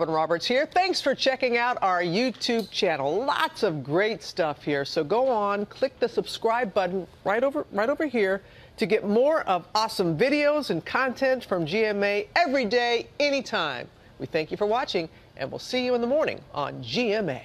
Robin Roberts here. Thanks for checking out our YouTube channel. Lots of great stuff here. So go on, click the subscribe button right over here to get more of awesome videos and content from GMA every day, anytime. We thank you for watching, and we'll see you in the morning on GMA.